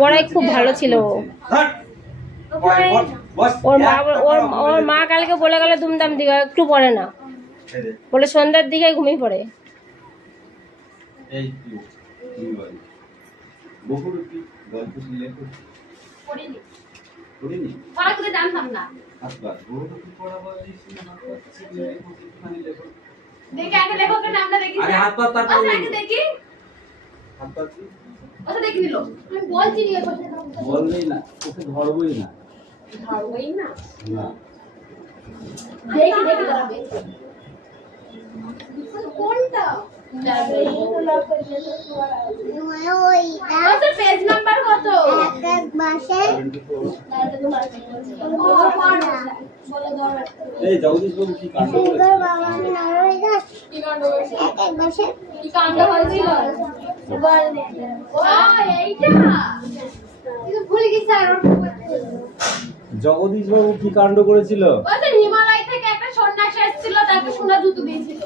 পড়াই খুব ভালো ছিল ওর মা কালকে বলে গেল দুমদাম দিকে একটু পড়ে না, বলে সন্ধ্যার দিকে ঘুমিয়ে পড়ে। পেজ নাম্বার কত? এই জগদীশ বাবু কি কাণ্ড জগদীশ বাবু কি কাণ্ড করেছিল? হিমালয় থেকে একটা সন্ন্যাসী এসেছিল, তাকে সোনা জুতো দিয়েছিল।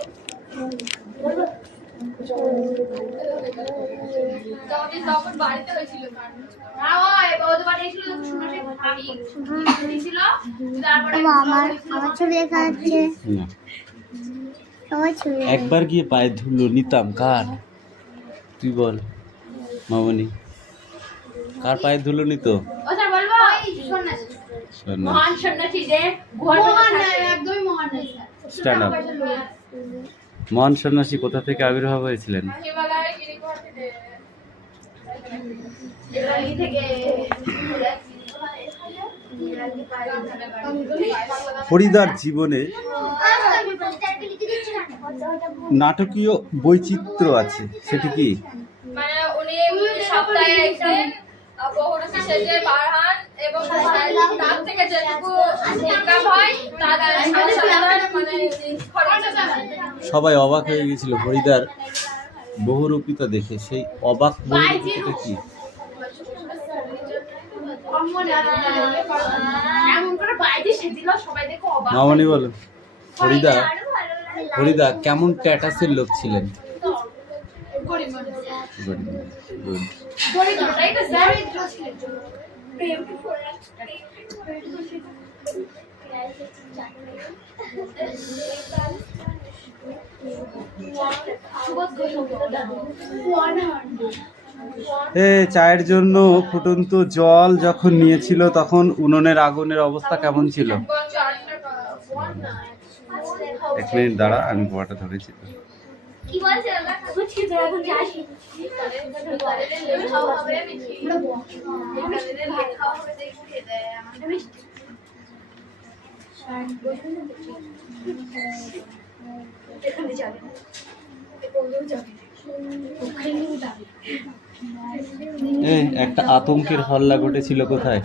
একবার গিয়ে পায়ে ধুলো নিতাম। কার? তুই বল মামনি, কার পায়ে ধুলো নিত? Stand up. মহান সন্ন্যাসী কোথা থেকে আবির্ভাব হয়েছিলেন? ফরিদার জীবনে নাটকীয় বৈচিত্র্য আছে, সেটি কি? মানে উনি সপ্তাহে একদিন বহুরূপী সেজে বার হন এবং তার থেকে যেটুকু ইনকাম হয় তাদের সবাই অবাক হয়ে গেছিল ফরিদার বহুরূপিতা দেখে। সেই অবাক বহুরূপিতা কি? মামনি বলো, ফরিদা কেমন স্ট্যাটাসের লোক ছিলেন? চায়ের জন্য ফুটন্ত জল যখন নিয়েছিল তখন উনুনের আগুনের অবস্থা কেমন ছিল? এক মিনিট দাঁড়া, আমি পোয়াটা ধরেছি। একটা আতঙ্কের হল্লা ঘটেছিল কোথায়?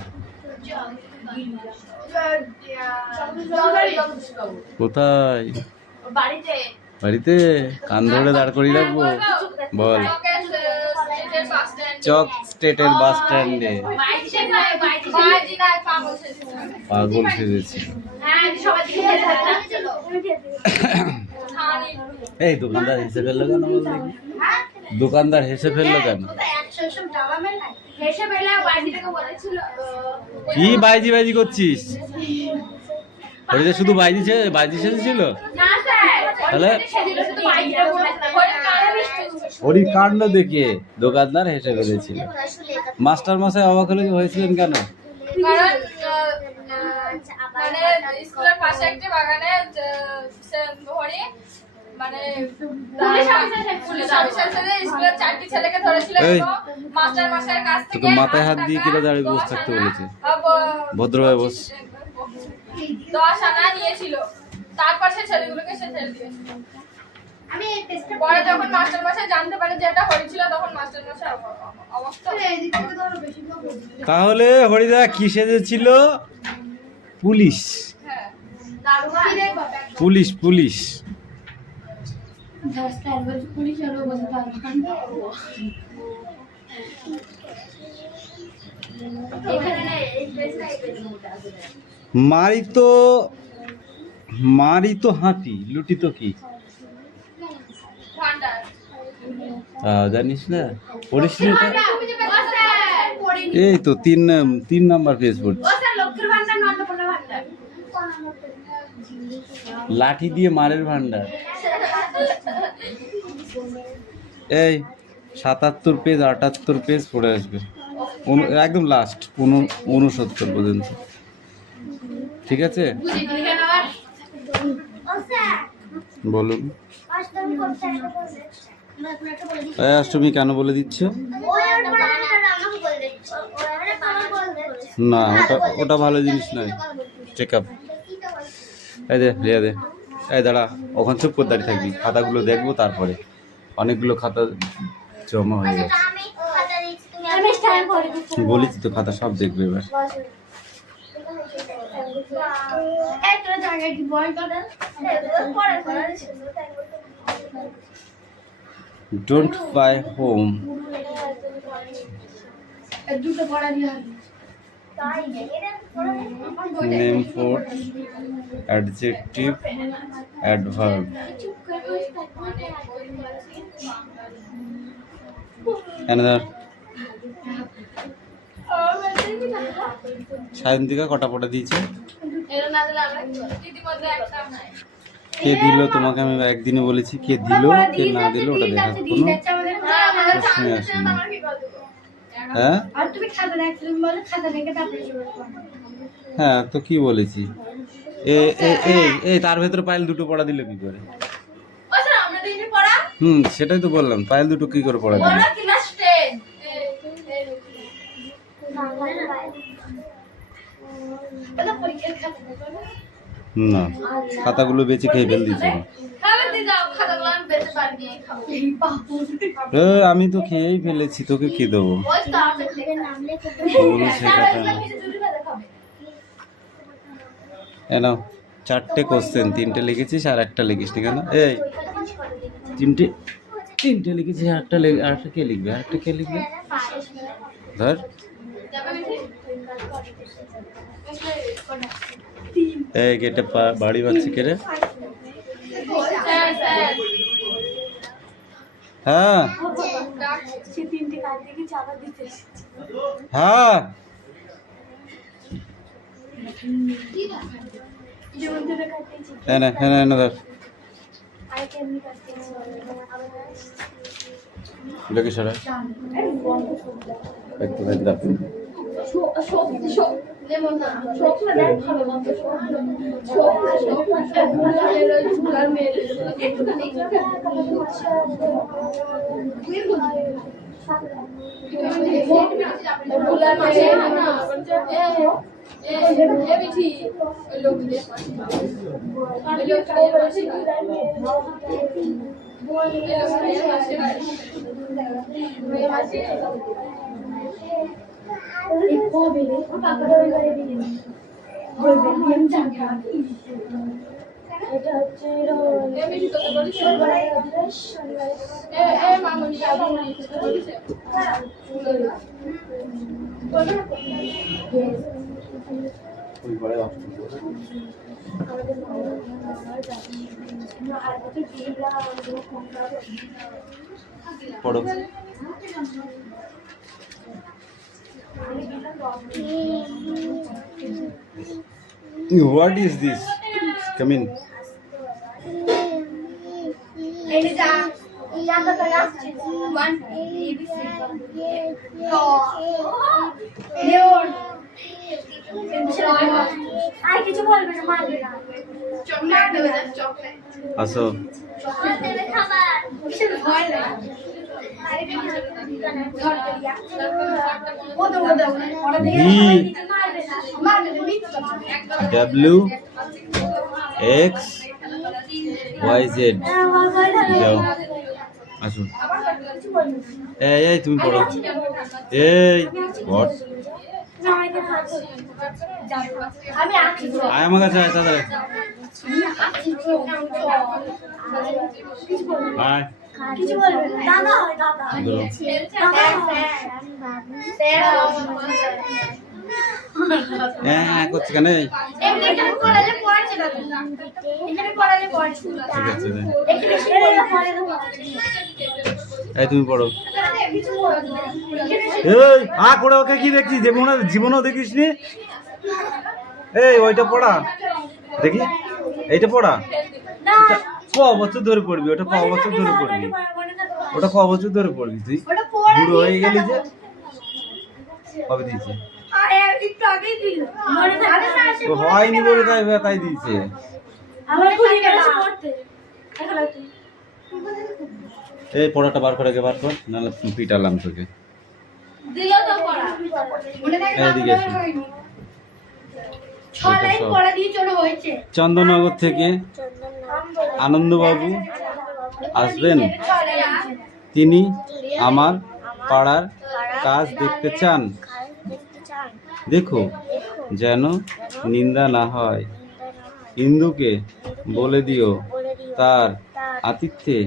কোথায়? বাড়িতে। কান ধরে দাঁড় করিয়ে রাখবো? বল। চক স্টেটের বাস স্ট্যান্ডে পাগল সেজেছিল। এই দোকানদার হেসে ফেললো কেন? দোকানদার হেসে ফেললো কেন? কি বাইজি বাইজি করছিস? শুধু বাইজি সেজেছিল? তাহলে ওরই কাণ্ড দেখে দোকানদার হেসে ফেলেছিল। মাস্টার মশাই অবাক হয়েছিলেন কেন? স্কুলের পাশে একটি বাগানে মানে স্কুলের 4টি ছেলেকে ধরেছিল। মাস্টার মশাইয়ের কাছ থেকে মাথায় হাত দিয়ে কিরা দাঁড়িয়ে বসে থাকতে বলেছে। ভদ্রভাবে বস। 10 আনা নিয়েছিল। তারপর সে ছেলেগুলোকে সে ছেড়ে দিয়েছিল। পরে যখন মাস্টার মশাই জানতে পারে যে এটা হরি ছিল, তখন মাস্টার মশাই অবস্থা। তাহলে হরিদা কি সেজেছিল? পুলিশ। Police police. মারি তো হাতি, লুটি তো কি? জানিস না, পড়িস নি এটা? এই তো 3 নাম্বার পেজ পড়ছি। লাঠি দিয়ে মারের ভান্ডার। এই 77 পেজ 78 পেজ পড়ে আসবে, একদম লাস্ট 69 পর্যন্ত। ঠিক আছে, বলুন। অষ্টমী কেন বলে দিচ্ছ? না, ওটা ভালো জিনিস নয়। Check up. এই দে রিয়া দে, এই দাঁড়া, ওখানে চুপ করে দাঁড়িয়ে থাকবি, খাতাগুলো দেখবো তারপরে। অনেকগুলো খাতা জমা হয়ে গেছে। বলেছি তো, খাতা সব দেখবে এবার। Don't buy home. Name for adjective adverb. Another. Sayantika কটা পড়া দিয়েছে? কে দিল তোমাকে? আমি একদিনে বলেছি কে দিল কে না দিল ওটা দেখার কোনো প্রশ্নই আসে না। হ্যাঁ হ্যাঁ, তো কি বলেছি? এই তার ভেতরে পায়েল দুটো পড়া দিল কি করে? সেটাই তো বললাম, পায়েল দুটো কি করে পড়া দিল? না, খাতাগুলো বেঁচে খেয়ে ফেল দিচ্ছে। আমি তো খেয়েই ফেলেছি, তোকে কি দেবো? কেন 4টে কোশ্চেন, 3টে লিখেছিস আর একটা লিখিস নি কেন? এই 3টে লিখেছিস, আরেকটা কে লিখবে? আরেকটা কে লিখবে? ধর এই গেটে বাড়ি বাচ্চি কে রে? হ্যাঁ হ্যাঁ, ধর দেখি সরা একটু পড়ো। What is this? Come in. আসো। W X Y Z যাও আসো। এই তুমি পড়ো। এই হোয়াট? আয় আমার কাছে, আয় তাড়াতাড়ি আয়। কিছু বলবে? দাদা হয় দাদা। হ্যাঁ করছি কেন? ঠিক আছে। এই তুমি পড়ো। এই আ করে ওকে কি দেখছিস? জীবনও দেখিস নি। এই ওইটা পড়া দেখি, এইটা পড়া ক বছর ধরে পড়বি? ওটা ক বছর ধরে পড়বি? ওটা ক বছর ধরে পড়বি তুই? বুড়ো হয়ে গেলি যে। কবে দিয়েছে? তো হয়নি বলে তাই দিয়েছে। এই পড়াটা বার করে বার কর, নাহলে পিটালাম তোকে। এইদিকে চন্দননগর থেকে আনন্দবাবু আসবেন। তিনি আমার পাড়ার কাজ দেখতে চান। দেখো যেন নিন্দা না হয়। ইন্দুকে বলে দিও তার আতিথ্যে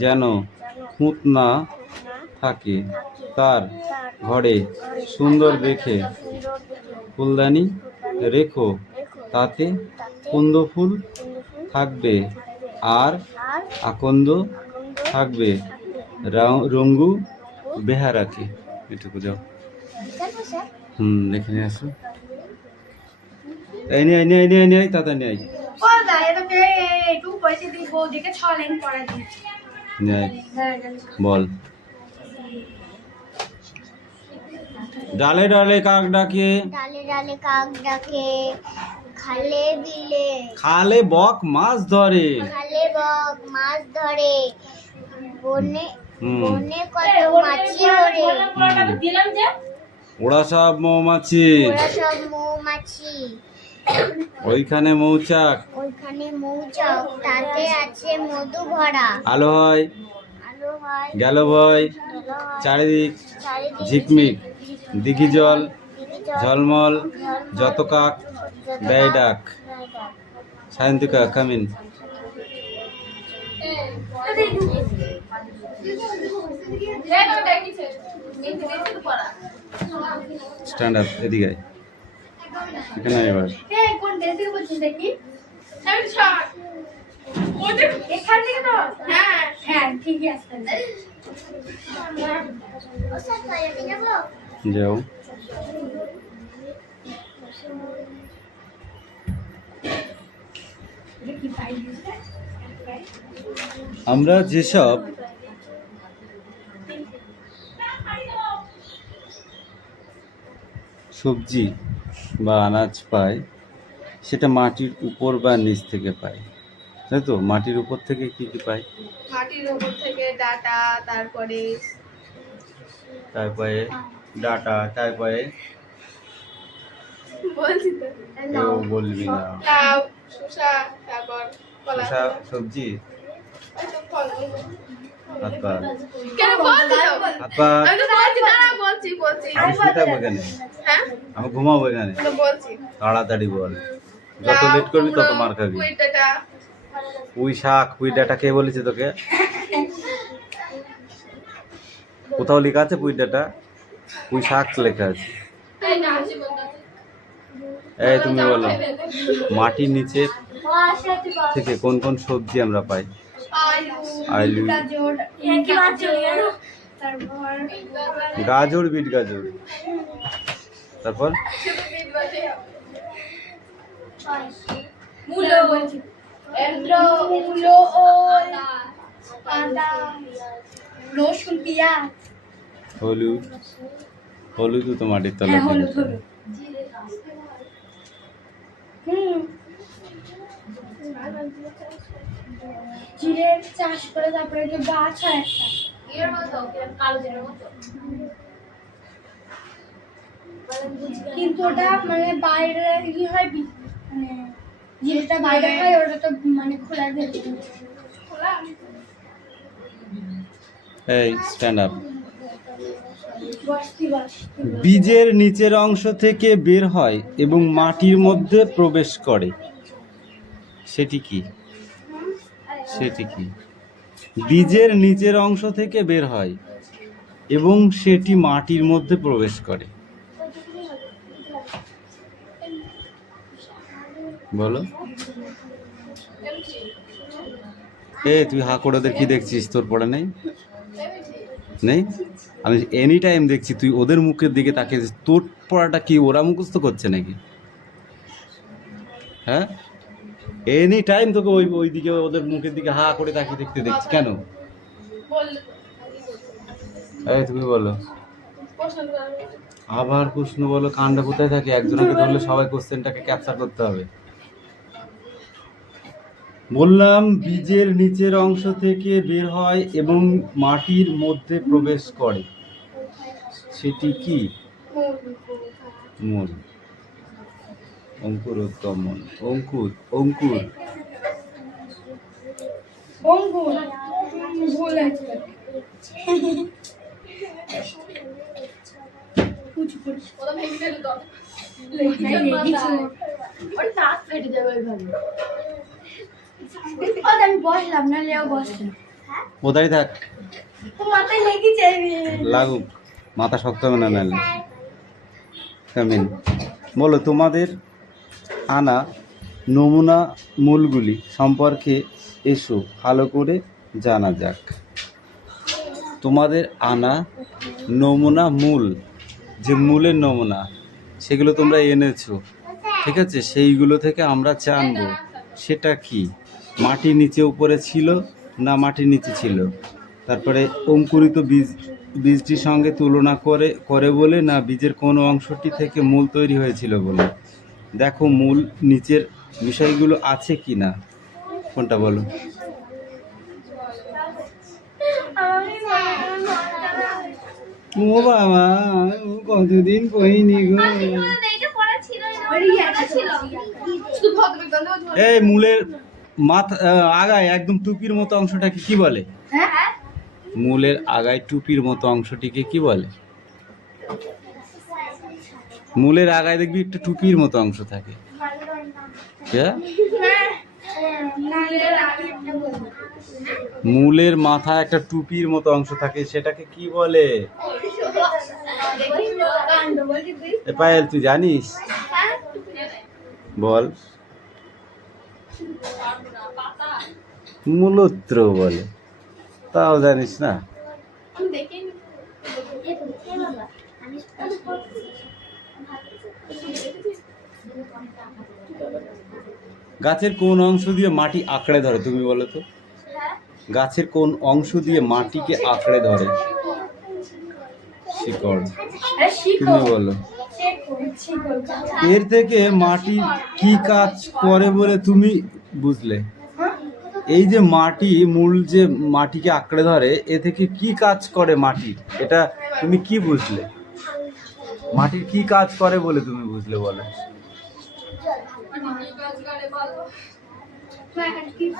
যেন খুঁত না থাকে। তার ঘরে সুন্দর দেখে ফুলদানি রেখো, তাতে কুন্দ ফুল থাকবে আর আকন্দ থাকবে। রঙ্গু বেহারাকে এটুকু যাও। দেখে নিয়ে আসো। এই নিয়ে তাড়াতাড়ি নিয়ে বল। ডালে ডালে কাক ডাকে, ডালে ডালে কাক ডাকে, খালে বিলে খালে বক মাছ ধরে, খালে বক মাছ ধরে, বনে বনে কত মাছি ওড়ে, ওরা সব মৌমাছি, ওরা সব মৌমাছি, ওইখানে মৌচাক, ওইখানে মৌচাক, তাতে আছে মধু ভরা। আলো হয় আলো হয় গেল ভয়, চারিদিক ঝিকমিক, দিঘি জল ঝলমল, যত কাক দেয় ডাক। সায়ন্তিকা কামিন। স্ট্যান্ড আপ, এদিকে আয়। এখানে আয় এবার। যাও। আমরা যেসব সবজি বা আনাজ পাই সেটা মাটির উপর বা নিচ থেকে পাই, তাই তো? মাটির উপর থেকে কি কি পাই? মাটির উপর থেকে ডাটা, তারপরে ডাটা, তারপরে বলছি তো কেউ বলবি না। লাউ, শসা, তারপর কলা। শসা সবজি, হাত পা, কেন বলছো? হাত পা। আমি তো বলছি না, বলছি। আমি শুয়ে থাকবো এখানে, হ্যাঁ আমি ঘুমাবো এখানে। তো বলছি। তাড়াতাড়ি বল, যত লেট করবি তত মার খাবি। কুইটাটা, পুঁই শাক, পুঁই ডাটা কে বলেছে তোকে? কোথাও লেখা আছে পুঁই ডাটা? পুঁই শাক লেখা আছে। এই না হাসি বলতে। এই তুমি বলো, মাটির নিচে থেকে কোন কোন সবজি আমরা পাই? আলু, গাজর, বিট গাজর, তারপর মূলো, মূলো, আদা, রসুন, পেঁয়াজ, হলুদ। হলুদও তো মাটির তলা থেকে। জিরে চাষ করে তারপরে যে গাছ হয় একটা এর মতো কালো জিরের মতো, কিন্তু ওটা মানে বাইরে কি হয়, মানে জিরেটা বাইরে হয়, ওটা তো মানে খোলা ভেতরে খোলা। এই স্ট্যান্ড আপ। বীজের নিচের অংশ থেকে বের হয় এবং মাটির মধ্যে প্রবেশ করে, সেটি কি? সেটি কি? বীজের নিচের অংশ থেকে বের হয় এবং সেটি মাটির মধ্যে প্রবেশ করে, বলো। তুই হা করে ওদের কি দেখছিস? তোর পড়ে নেই? নেই? আমি এনি টাইম দেখছি তুই ওদের মুখের দিকে তাকিয়ে আছিস। তোর পড়াটা কি ওরা মুখস্থ করছে নাকি? হ্যাঁ, এনি টাইম তোকে ওই দিকে ওদের মুখের দিকে হা করে তাকিয়ে দেখতে দেখছি কেন? বললে এই তুমি বলো, প্রশ্ন করবে। আবার প্রশ্ন বলো। কান্ডা কোথায় থাকে? একজনকে ধরলে সবাই কোশ্চেনটাকে ক্যাপচার করতে হবে। বললাম বীজের নিচের অংশ থেকে বের হয় এবং মাটির মধ্যে প্রবেশ করে, সেটি কি? মূল। অঙ্কুরোদ্গমন। অঙ্কুর। অঙ্কুর। অঙ্কুর ভুল আছে। ওটা ভেঙে দিল তো। ওর নাক ফেটে যাবে ওইভাবে। আমি বসলাম না, লেও বসলাম। কোথায় থাক, তো মাথায় লেগেছে। লাগুক, মাথা শক্ত হবে না নাহলে। কামিন, বলো তোমাদের আনা নমুনা মূলগুলি সম্পর্কে এসো ভালো করে জানা যাক। তোমাদের আনা নমুনা মূল, যে মূলের নমুনা সেগুলো তোমরা এনেছো, ঠিক আছে? সেইগুলো থেকে আমরা জানবো সেটা কি, মাটির নিচে উপরে ছিল না মাটির নিচে ছিল। তারপরে অঙ্কুরিত বীজটির সঙ্গে তুলনা করে বলে, না বীজের কোনো অংশটি থেকে মূল তৈরি হয়েছিল বলে। দেখো মূল নিচের বিষয়গুলো আছে কি না, কোনটা বলো? ও বাবা, কতদিন কইনি গো। এই মূলের মাথা আগায় একদম টুপির মতো অংশটাকে কি বলে? মূলের আগায় টুপির মতো অংশটিকে কি বলে? মূলের আগায় দেখবি একটা টুপির মতো অংশ থাকে। মূলের মাথায় একটা টুপির মতো অংশ থাকে, সেটাকে কি বলে? পায়েল তুই জানিস? বল। মূলত্র বলে। তাও জানিস না? গাছের কোন অংশ দিয়ে মাটি আঁকড়ে ধরে তুমি বলো তো? গাছের কোন অংশ দিয়ে মাটিকে আঁকড়ে ধরে? শিকড়। তুমি বলো। এর থেকে মাটি কি কাজ করে বলে তুমি বুঝলে? এই যে মাটি, মূল যে মাটিকে আঁকড়ে ধরে, এ থেকে কি কাজ করে মাটি, এটা তুমি কি বুঝলে? মাটির কি কাজ করে বলে তুমি বুঝলে বলো?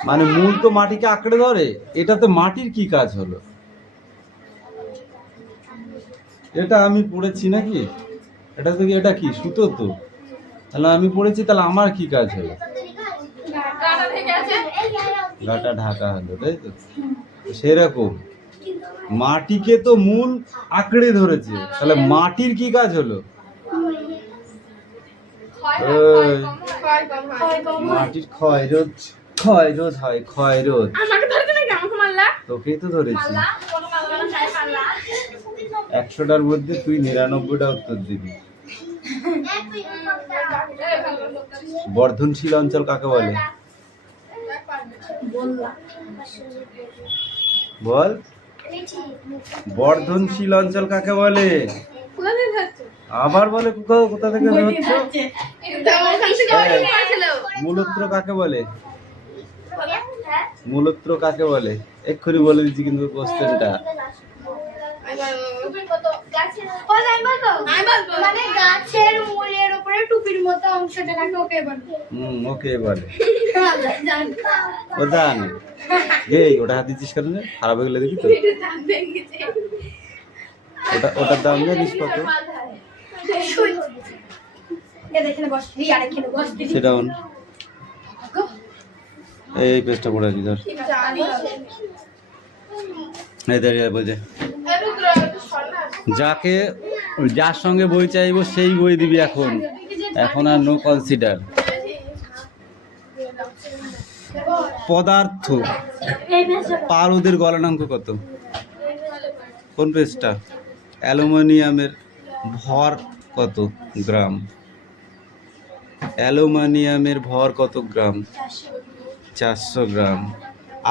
মানে মূল তো মাটিকে আঁকড়ে ধরে, এটাতে মাটির কি কাজ হলো? এটা আমি পড়েছি নাকি? এটা থেকে এটা কি সুতো তো, তাহলে আমি পড়েছি, তাহলে আমার কি কাজ হলো? গাটা ঢাকা হলো, তাই তো? সেরকম মাটিকে তো মূল আঁকড়ে ধরেছে, তাহলে মাটির কি কাজ হলো? মাটির ক্ষয়রোধ হয়, ক্ষয়রোধ। তোকেই তো ধরেছি। 100টার মধ্যে তুই 99টা উত্তর দিবি। বর্ধনশীল অঞ্চল কাকে বলে? বল, বর্ধনশীল অঞ্চল কাকে বলে? আবার বলে, কোথা থেকে হচ্ছে? মূলত্র কাকে বলে? মূলত্র কাকে বলে? এক্ষুনি বলে দিচ্ছি কিন্তু কোশ্চেনটা। মানে গাছের মূলের উপরে টুপির মতো অংশটাকে ওকে বলে। ওকে বলে। ও দান ওটা হাত দিচ্ছিস কেন? খারাপ হয়ে গেলে দেখি তো। ওটার দাম জানিস কত? সেটা এই পেজটা পড়ে আছি ধর। এই দাঁড়িয়ে বলছে, যার সঙ্গে বই চাইবো সেই বই দিবি। এখন আর নো কনসিডার। পদার্থ। পারদের গলনাঙ্ক কত? কোন পেজটা? অ্যালুমিনিয়ামের ভর কত গ্রাম? অ্যালুমিনিয়ামের ভর কত গ্রাম? 400 গ্রাম।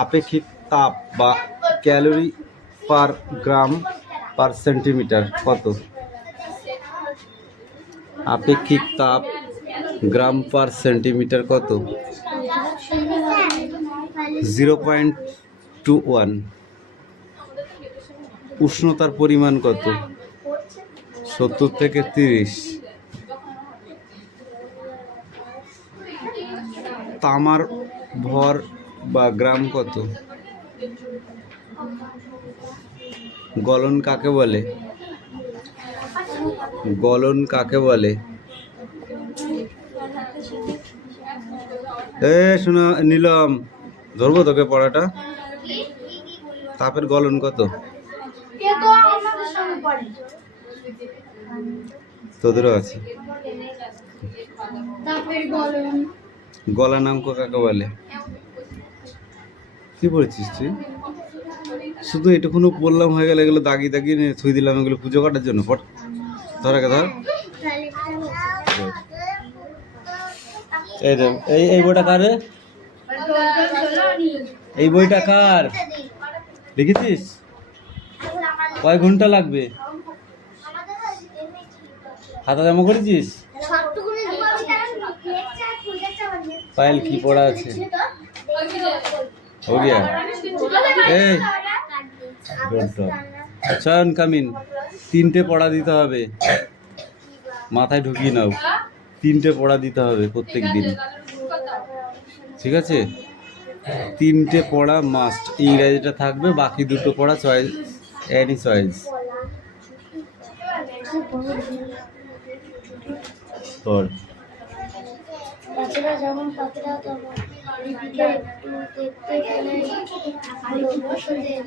আপেক্ষিক তাপ বা ক্যালোরি পার গ্রাম পার সেন্টিমিটার কত? আপেক্ষিক তাপ গ্রাম পার সেন্টিমিটার কত? 0.21। উষ্ণতার পরিমাণ কত? 70 থেকে 30। তামার ভর বা গ্রাম কত? গলন কাকে বলে? গলন কাকে বলে? শোনা নিলাম, ধরবো তোকে পড়াটা। তাপের গলন কত? তোদেরও আছে। গলনাঙ্ক কাকে বলে? কি পড়েছিস তুই? শুধু এটুকুনো বললাম হয়ে গেল, এগুলো দাগি দাগি নিয়ে থুই দিলাম, এগুলো পুজো কাটার জন্য। পট ধর আগে ধর। এই বইটা কার রে? এই বইটা কার? লিখেছিস? কয় ঘন্টা লাগবে? খাতা জমা করেছিস? ফাইল কি পড়া আছে? हो गया চয়ন কামিন। 3টে পড়া দিতে হবে, মাথায় ঢুকিয়ে নাও। 3টে পড়া দিতে হবে প্রত্যেক দিন, ঠিক আছে? 3টে পড়া মাস্ট। ইংরেজিটা থাকবে, বাকি দুটো পড়া চয়েস, এনি চয়েস। পড়। যেমন পাখিরা তেমন লিপিকে একটু দেখতে গেলে ভালো বসন্তের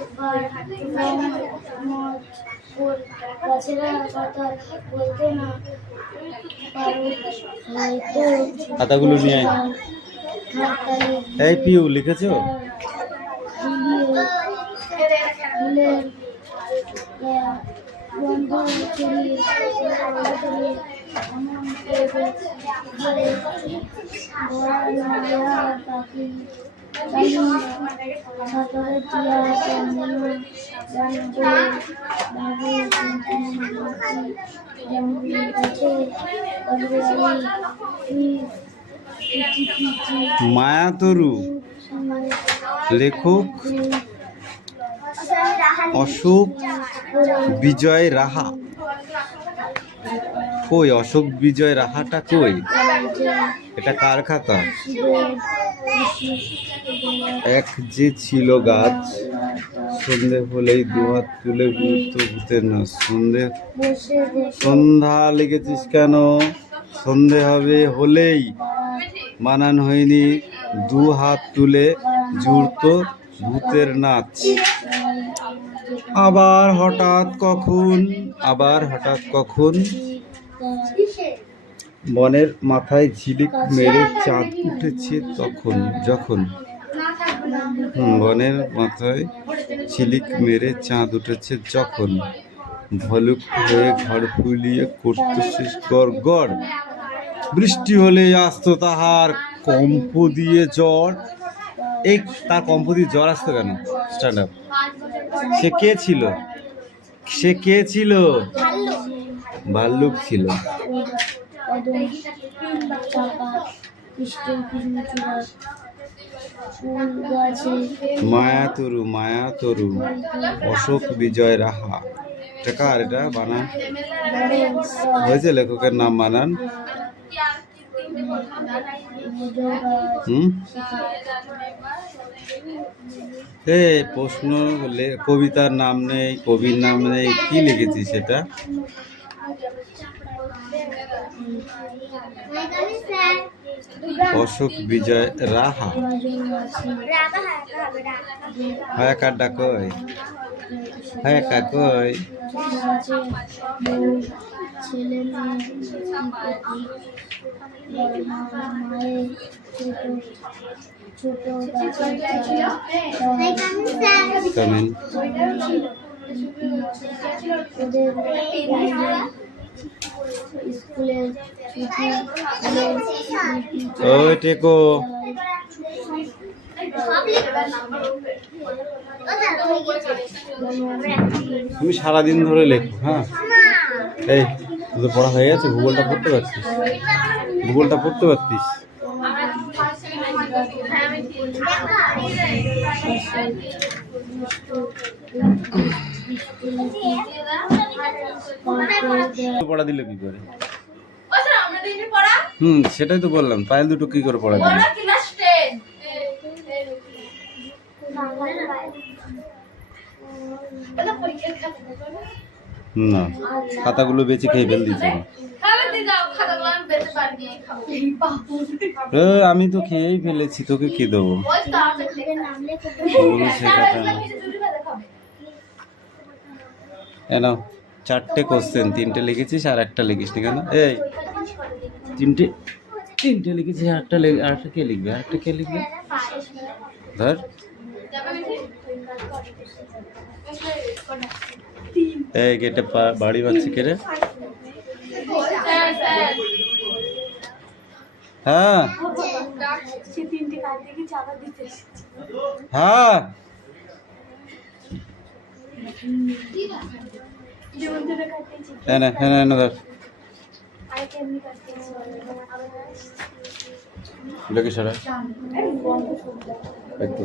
একবার গাছেরা কথা বলতে না পারো হয়তো খাতাগুলো নিয়ে আয়। এই পিউ লিখেছো? বন্ধ ছড়িয়ে পাখি মায়াতরু। লেখক অশোক বিজয় রাহা। কই অশোক বিজয় রাহাটা কই? এটা কার খাতা? এক যে ছিল গাছ, সন্ধে হলেই দুহাত তুলে ঘুরতো ভূতের নাচ। সন্ধ্যা লিখেছিস কেন? সন্ধে হবে হলেই, বানান হয়নি। 2 হাত তুলে জুড়তো ভূতের নাচ। আবার হঠাৎ কখন, আবার হঠাৎ কখন বনের মাথায় ঝিলিক মেরে চাঁদ উঠেছে তখন। যখন বনের মাথায় ঝিলিক মেরে চাঁদ উঠেছে যখন, ভলুক হয়ে ঘর ফুলিয়ে করতো শেষ গড় গড়। বৃষ্টি হলে আসতো তাহার কম্প দিয়ে জ্বর। এই তার কম্প দিয়ে জ্বর আসতো কেন? Stand up. সে কে ছিল? সে কে ছিল? ভাল্লুক ছিল। মায়াতরু, মায়াতরু, অশোক বিজয় রাহা। এটা কার? এটা বানান হয়েছে, লেখকের নাম বানান। প্রশ্ন কবিতার নাম নেই, কবির নাম নেই, কি লিখেছিস সেটা? অশোক বিজয় রাহা। হ্যাঁ কারটা কই? হ্যাঁ কা কই? ছেলে মেয়ে ছোট ওদের স্কুলের ছুটি ওই টেকো, তুমি সারাদিন ধরে লেখো। হ্যাঁ, এই তোদের পড়া হয়ে গেছে? ভূগোলটা পড়তে পারছিস? ভূগোলটা পড়তে পারতিস? পড়া দিল কি করে? সেটাই তো বললাম, পায়েল দুটো কি করে পড়া দিল? না, খাতাগুলো বেঁচে খেয়ে ফেল দিচ্ছে। আমি তো খেয়েই ফেলেছি, তোকে কি দেবো? কেন 4টে কোশ্চেন, 3টে লিখেছিস আর একটা লিখিস নি কেন? এই তিনটে লিখেছিস, আরেকটা কে লিখবে? আরেকটা কে লিখবে? ধর, এই গেটে বাড়ি বাচ্চা কে রে? হ্যাঁ হ্যাঁ, ধর লোকে সারা একটু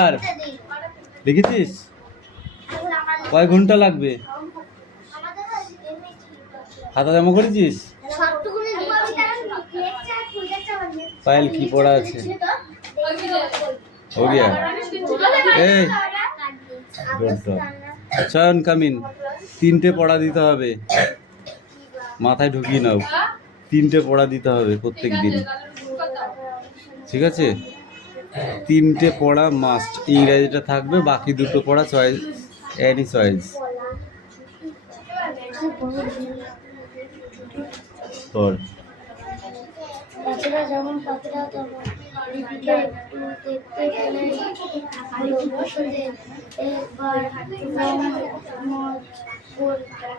আর দেখেছিস কয় ঘন্টা লাগবে? খাতা জমা করেছিস? পায়েল কি পড়া আছে? हो गया? এই চয়ন কামিন, 3টে পড়া দিতে হবে, মাথায় ঢুকিয়ে নাও। 3টে পড়া দিতে হবে প্রত্যেক দিন, ঠিক আছে? 3টে পড়া মাস্ট। ইংরেজিটা থাকবে, বাকি 2টো পড়া চয়েস, এনি চয়েস। তোর বাচ্চারা যেমন পাখিরা তেমন দিদিকে একটু দেখতে গেলে ভালো বসে একবার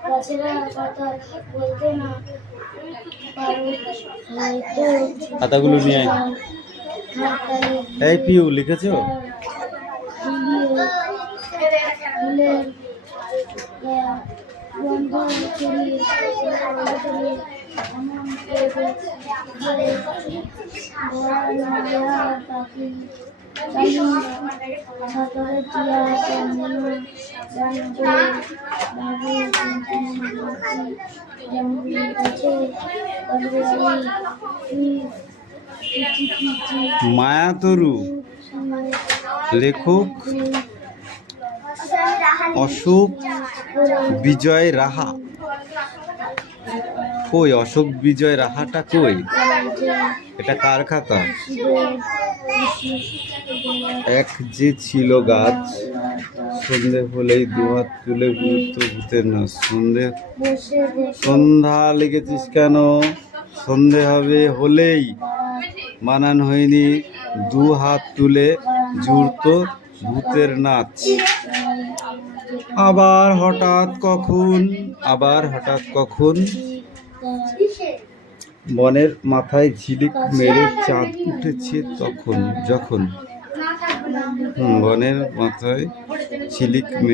বাচ্চারা কথা বলতে না পারো হয়তো খাতাগুলো নিয়ে আয়। এই পিউ লিখেছো? বন্ধ মায়াতরু, লেখক অশোক বিজয় রাহা। কই অশোক বিজয় রাহাটা কই? এটা কার খাতা? এক যে ছিল গাছ, সন্ধে হলেই দুহাত তুলে ঘুরতো ভূতের নাচ। সন্ধ্যা লিখেছিস কেন? সন্ধে হবে হলেই, বানান হয়নি। 2 হাত তুলে জুড়তো ভূতের নাচ। আবার হঠাৎ কখন বনের মাথায় ঝিলিক মেরে চাঁদ উঠেছে তখন, যখন বনের মাথায় ঝিলিক মেরে